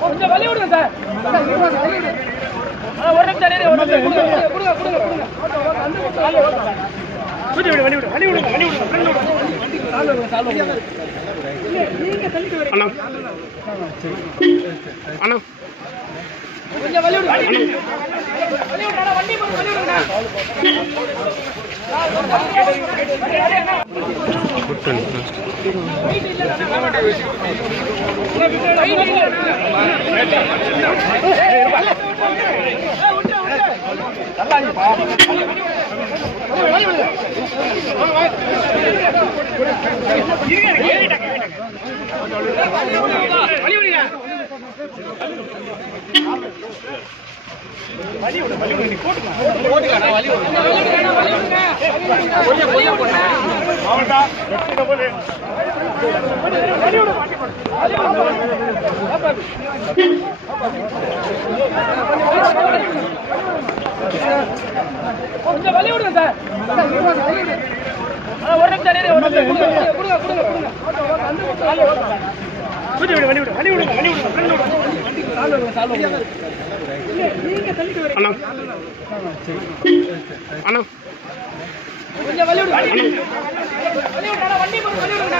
கொஞ்சம் வழி விடுங்க சார். ஒரு நிமிஷம் அண்ணா கொஞ்சம் வழி விடுங்க. வண்டி வழி விடுங்க. கொஞ்சம் வழி விடுங்க சார். ஒரு கொஞ்சம் வழி விடுங்க. வண்டி வழி விடுங்க.